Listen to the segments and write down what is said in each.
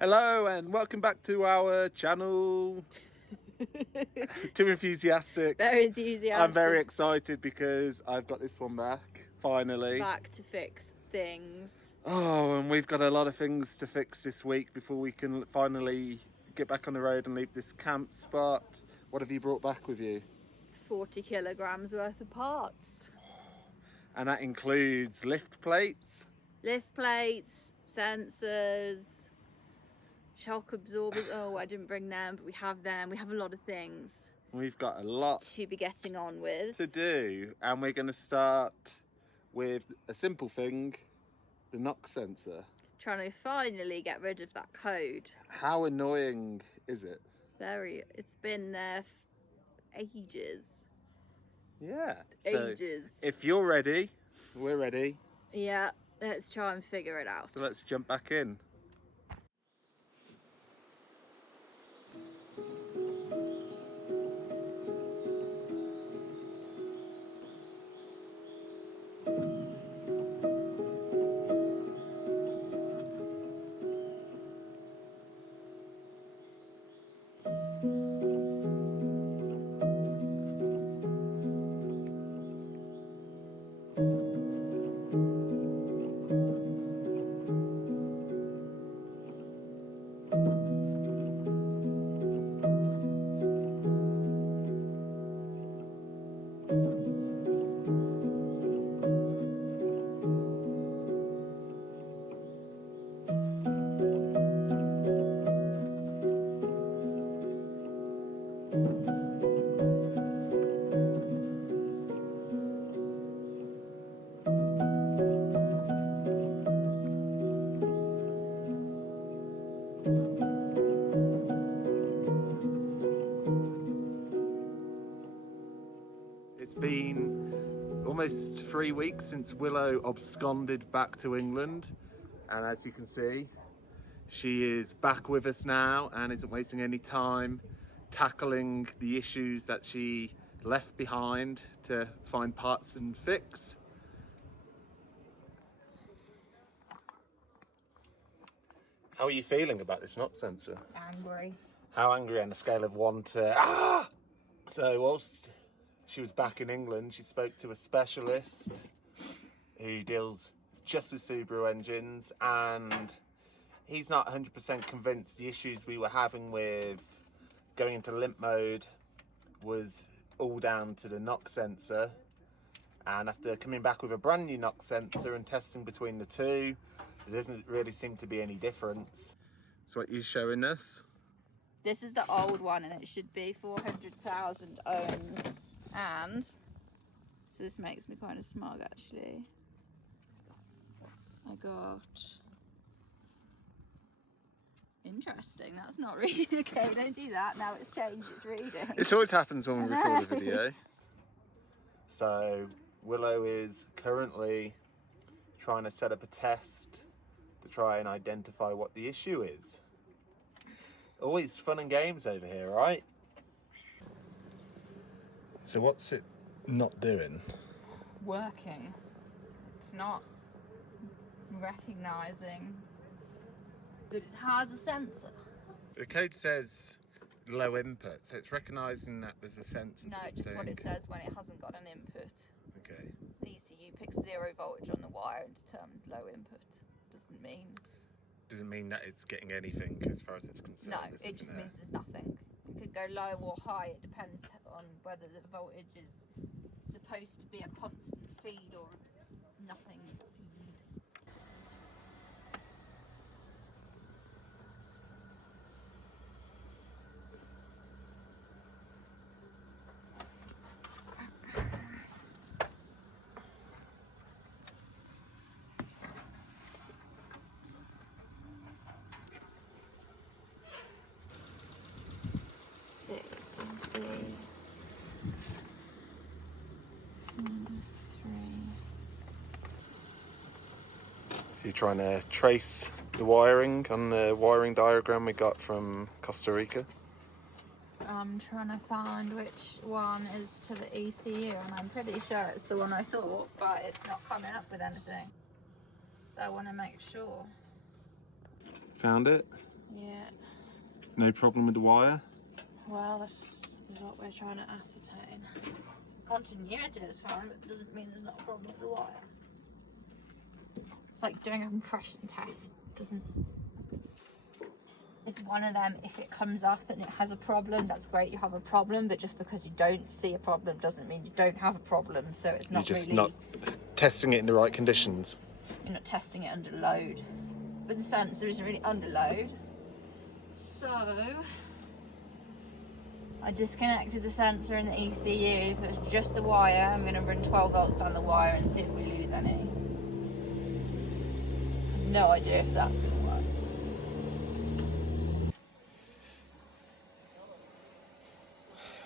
Hello and welcome back to our channel. Too enthusiastic. Very enthusiastic. I'm very excited because I've got this one back, finally. Back to fix things. Oh, and we've got a lot of things to fix this week before we can finally get back on the road and leave this camp spot. What have you brought back with you? 40 kilograms worth of parts. And that includes lift plates. Lift plates, sensors, shock absorbers. Oh, I didn't bring them, but we have them. We have a lot of things. We've got a lot to be getting on with. to do, and we're going to start with a simple thing, the knock sensor. Trying to finally get rid of that code. How annoying is it? Very. It's been there ages. Yeah. Ages. So if you're ready, we're ready. Yeah, let's try and figure it out. So let's jump back in. It's been almost 3 weeks since Willow absconded back to England, and as you can see, she is back with us now and isn't wasting any time tackling the issues that she left behind to find parts and fix. How are you feeling about this knock sensor? Angry. How angry on a scale of 1 to So whilst she was back in England, she spoke to a specialist who deals just with Subaru engines, and he's not 100% convinced the issues we were having with going into limp mode was all down to the knock sensor. And after coming back with a brand new knock sensor and testing between the two, there doesn't really seem to be any difference. So what you're showing us? This is the old one, and it should be 400,000 ohms. And so this makes me kind of smug, actually. I got interesting. That's not reading. Okay, don't do that. Now it's changed its reading. It always happens when we record a video. So Willow is currently trying to set up a test to try and identify what the issue is. Always fun and games over here, right? So what's it not doing? Working. It's not recognizing that it has a sensor. The code says low input, so it's recognizing that there's a sensor. No, it's just what it says when it hasn't got an input. Okay. The ECU picks 0 voltage on the wire and determines low input. Doesn't mean that it's getting anything as far as it's concerned. no, it just means there's nothing. It could go low or high. It depends on whether the voltage is supposed to be a constant feed or nothing feed. So you're trying to trace the wiring on the wiring diagram we got from Costa Rica? I'm trying to find which one is to the ECU, and I'm pretty sure it's the one I thought, but it's not coming up with anything. So I want to make sure. Found it? No problem with the wire? Well, this is what we're trying to ascertain. Continuity is fine, but it doesn't mean there's not a problem with the wire. It's like doing a compression test. It's one of them, if it comes up and it has a problem, that's great, you have a problem, but just because you don't see a problem doesn't mean you don't have a problem, so it's not You're just really... not testing it in the right conditions. You're not testing it under load. But the sensor isn't really under load. So, I disconnected the sensor and the ECU, so it's just the wire. I'm going to run 12 volts down the wire and see if we lose any. I have no idea if that's going to work.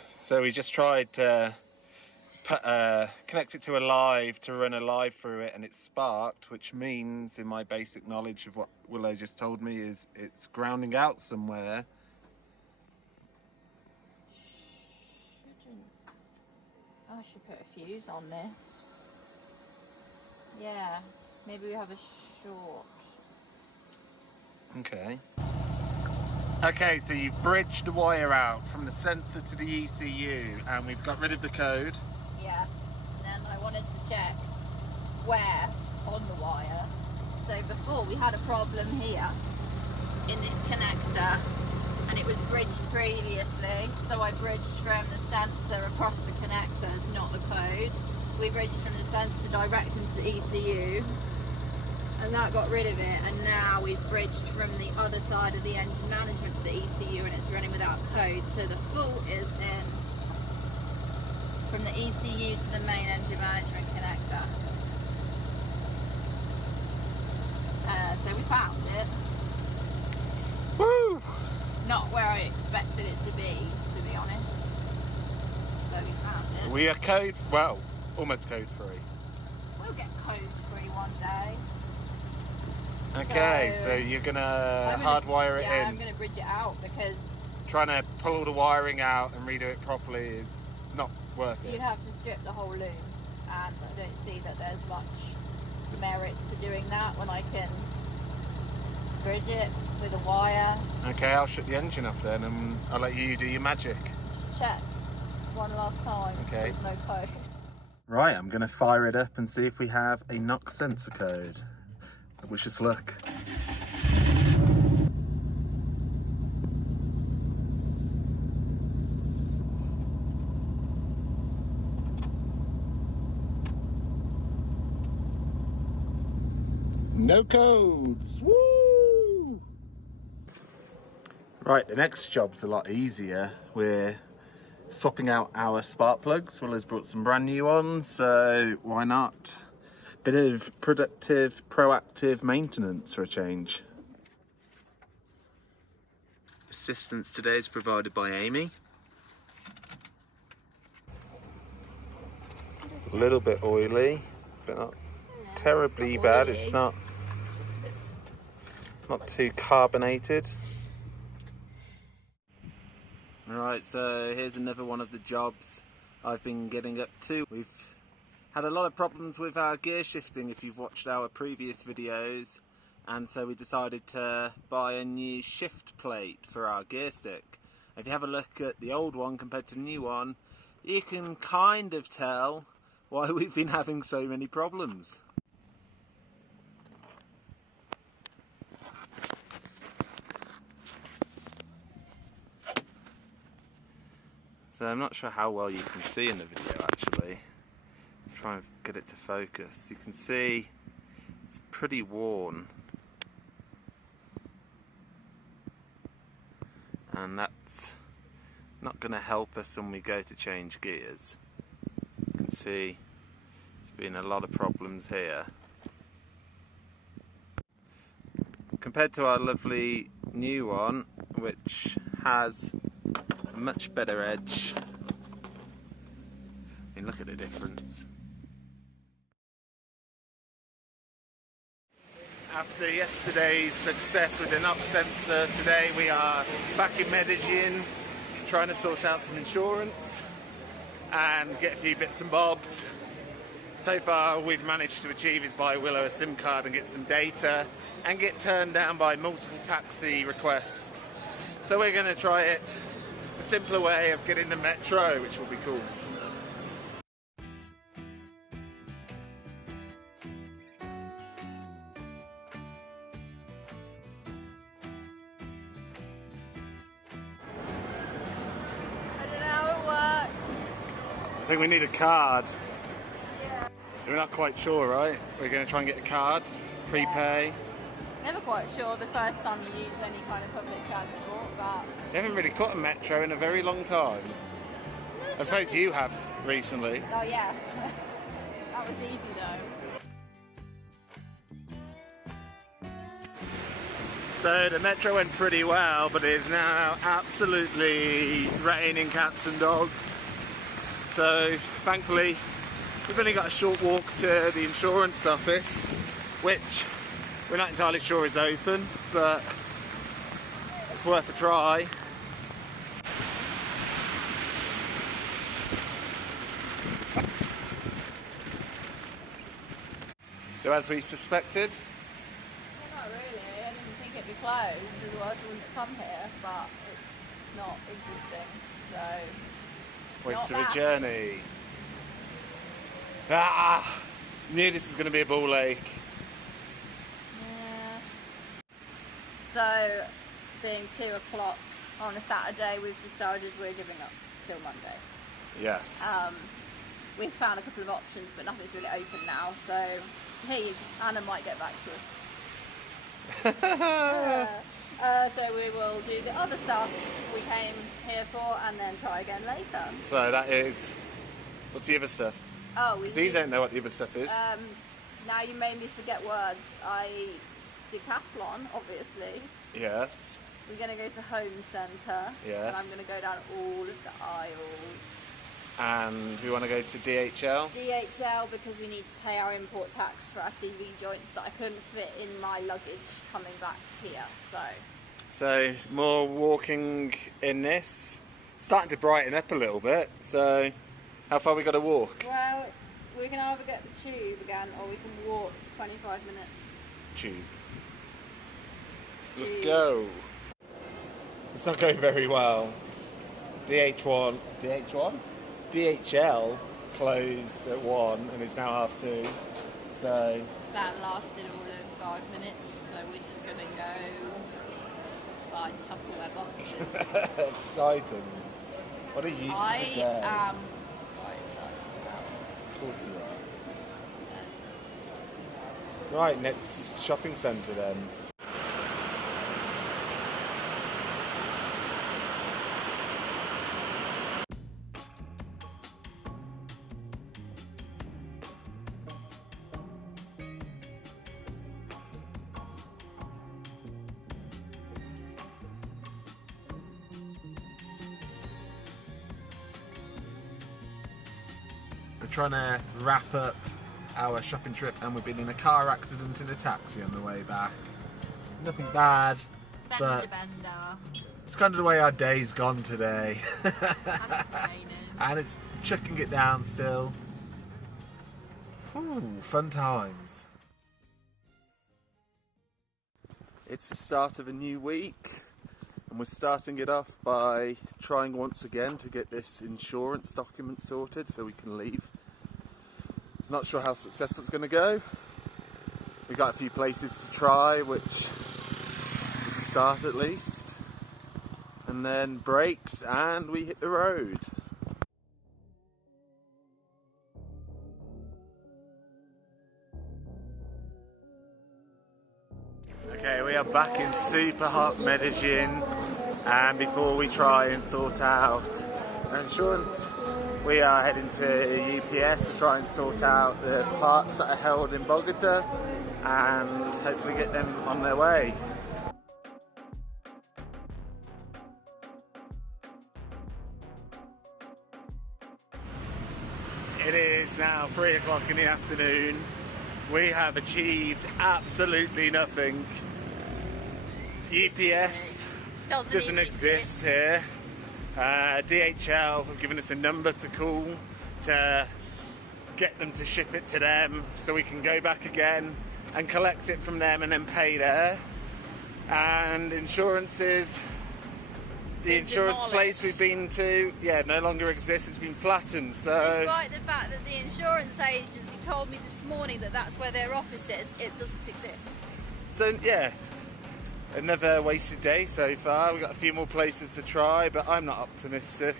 So we just tried to connect it to a live to run a live through it, and it sparked, which means, in my basic knowledge of what Willow just told me, is it's grounding out somewhere. I should put a fuse on this. Yeah, maybe we have a short. Okay. Okay, so you've bridged the wire out from the sensor to the ECU, and we've got rid of the code. Yes, and then I wanted to check where on the wire. So before we had a problem here in this connector, and it was bridged previously, so I bridged from the sensor across the connectors, not the code. We bridged from the sensor direct into the ECU, and that got rid of it, and now we've bridged from the other side of the engine management to the ECU, and it's running without code. So the fault is in from the ECU to the main engine management connector. So we found it. Woo! Not where I expected it to be honest. But we found it. We are code, well, almost code free. We'll get code free one day. Okay, so you're gonna hardwire it in. Yeah, I'm gonna bridge it out because Trying to pull all the wiring out and redo it properly is not worth it. you'd have to strip the whole loom, and I don't see that there's much merit to doing that when I can bridge it with a wire. Okay, I'll shut the engine off then, and I'll let you do your magic. Just check one last time. Okay. There's no code. Right, I'm going to fire it up and see if we have a NOx sensor code. I wish us luck. No codes! Woo! Right, the next job's a lot easier. We're swapping out our spark plugs. Willow's brought some brand new ones, so why not? Bit of productive, proactive maintenance for a change. Assistance today is provided by Aimee. A little bit oily, but not terribly bad. It's not too carbonated. Alright, so here's another one of the jobs I've been getting up to. We've had a lot of problems with our gear shifting if you've watched our previous videos, and so we decided to buy a new shift plate for our gear stick. If you have a look at the old one compared to the new one, you can kind of tell why we've been having so many problems. So I'm not sure how well you can see in the video actually. I'm trying to get it to focus. You can see it's pretty worn. And that's not going to help us when we go to change gears. You can see there's been a lot of problems here. Compared to our lovely new one, which has a much better edge. I mean, look at the difference. After yesterday's success with the NOx sensor, today we are back in Medellin trying to sort out some insurance and get a few bits and bobs. So far we've managed to achieve is buy Willow a SIM card and get some data and get turned down by multiple taxi requests. So we're going to try it a simpler way of getting the metro, which will be cool. I don't know how it works. I think we need a card. So we're not quite sure, right? We're going to try and get a card, prepay. Never quite sure the first time you use any kind of public transport, but... We haven't really caught a metro in a very long time. I suppose you have recently. Oh yeah, that was easy though. So the metro went pretty well, but it is now absolutely raining cats and dogs. So thankfully, we've only got a short walk to the insurance office, which we're not entirely sure is open, but it's worth a try. So as we suspected, Well, not really. I didn't think it'd be closed, otherwise I wouldn't have come here, but it's not existing, so... waste Not of a bad. journey. Ah! Knew this was going to be a ball ache. Yeah. So, being 2 o'clock on a Saturday, we've decided we're giving up till Monday. Yes. We've found a couple of options, but nothing's really open now, so hey, Anna might get back to us. So we will do the other stuff we came here for and then try again later. So that is... What's the other stuff? Oh, we Because these need- don't know what the other stuff is. Now you made me forget words. Decathlon, obviously. Yes. We're going to go to Home Centre. Yes. And I'm going to go down all of the aisles. And we want to go to DHL. DHL because we need to pay our import tax for our CV joints that I couldn't fit in my luggage coming back here. So more walking in this. It's starting to brighten up a little bit. So how far we got to walk? Well, we can either get the tube again or we can walk. It's 25 minutes. Tube. Let's go. It's not going very well. DHL closed at 1 and it's now 2:30. So That lasted all of 5 minutes, so we're just going to go buy Tupperware boxes. exciting. What a use of I the day. am quite excited about it. Of course you are. Right, next shopping centre then. We're trying to wrap up our shopping trip and we've been in a car accident in a taxi on the way back. Nothing bad, but Bender. it's kind of the way our day's gone today. And it's raining. And it's chucking it down still. Ooh, fun times. It's the start of a new week and we're starting it off by trying once again to get this insurance document sorted so we can leave. Not sure how successful it's going to go. We've got a few places to try, which is a start at least. And then brakes and we hit the road. Okay, we are back in super hot Medellin, and before we try and sort out our insurance, we are heading to UPS to try and sort out the parts that are held in Bogota and hopefully get them on their way. It is now 3 o'clock in the afternoon. We have achieved absolutely nothing. UPS doesn't exist here. DHL have given us a number to call to get them to ship it to them so we can go back again and collect it from them and then pay there. And insurances the insurance place we've been to, yeah, no longer exists. It's been flattened. So despite the fact that the insurance agency told me this morning that that's where their office is, it doesn't exist. So yeah, another wasted day so far. We've got a few more places to try, but I'm not optimistic.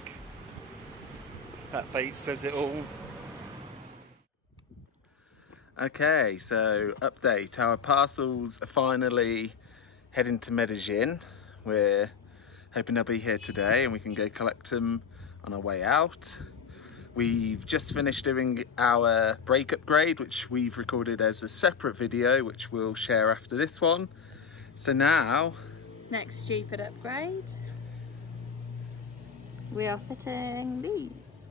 That fate says it all. Okay, so update. Our parcels are finally heading to Medellin. We're hoping they'll be here today and we can go collect them on our way out. We've just finished doing our brake upgrade, which we've recorded as a separate video, which we'll share after this one. So now... Next stupid upgrade. We are fitting these.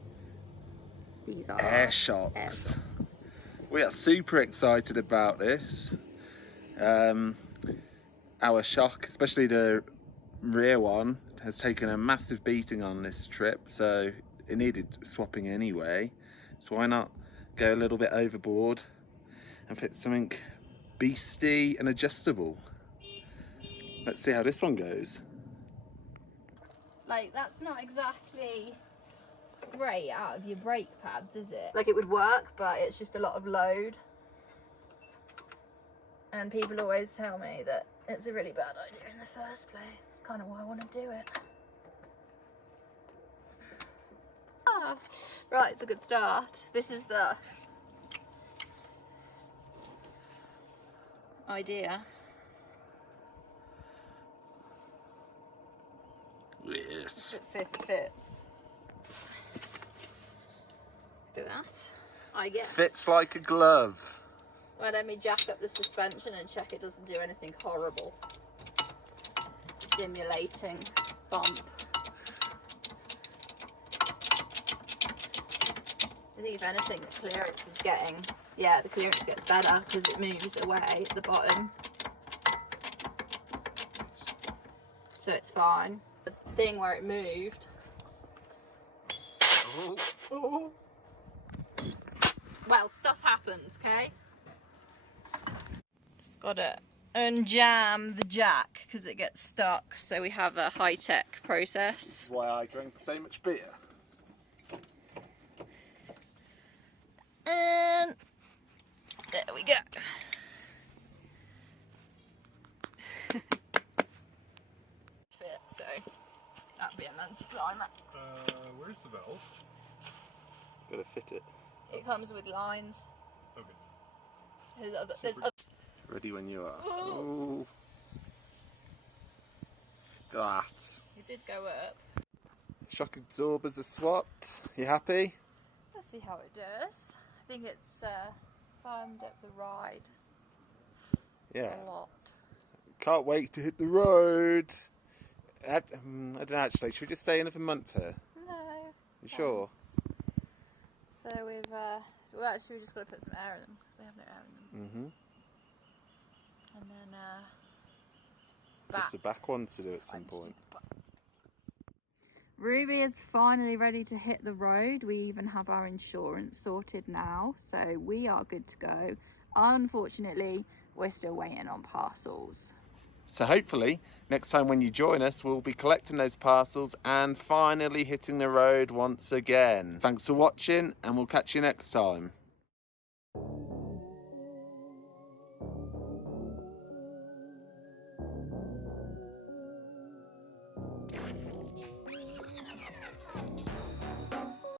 These are air shocks. We are super excited about this. Our shock, especially the rear one, has taken a massive beating on this trip, so it needed swapping anyway. So why not go a little bit overboard and fit something beastie and adjustable. Let's see how this one goes. Like, that's not exactly great out of your brake pads, is it? Like, it would work, but it's just a lot of load. And people always tell me that it's a really bad idea in the first place. It's kind of why I want to do it. Ah, right, it's a good start. This is the idea. Yes. It fits. Do that, I guess. Fits like a glove. Well, let me jack up the suspension and check it doesn't do anything horrible. Stimulating bump. I think if anything, the clearance is getting, yeah, the clearance gets better because it moves away at the bottom. So it's fine. The thing where it moved. Oh. Well, stuff happens, okay? Just gotta unjam the jack because it gets stuck, so we have a high-tech process. This is why I drink so much beer. And there we go. Fit, so that'd be an anticlimax. Where's the valve? Gotta fit it. It comes with lines. Okay. There's other. Ready when you are. Oh. Ooh. That. It did go up. Shock absorbers are swapped. You happy? Let's see how it does. I think it's firmed up the ride Yeah. a lot. Can't wait to hit the road. I don't know actually. Should we just stay another month here? No. You sure? So we've well, actually we just got to put some air in them because they have no air in them. Mhm. And then Just the back ones to do at some point. Ruby is finally ready to hit the road. We even have our insurance sorted now, so we are good to go. Unfortunately, we're still waiting on parcels. So hopefully next time when you join us, we'll be collecting those parcels and finally hitting the road once again. Thanks for watching and we'll catch you next time.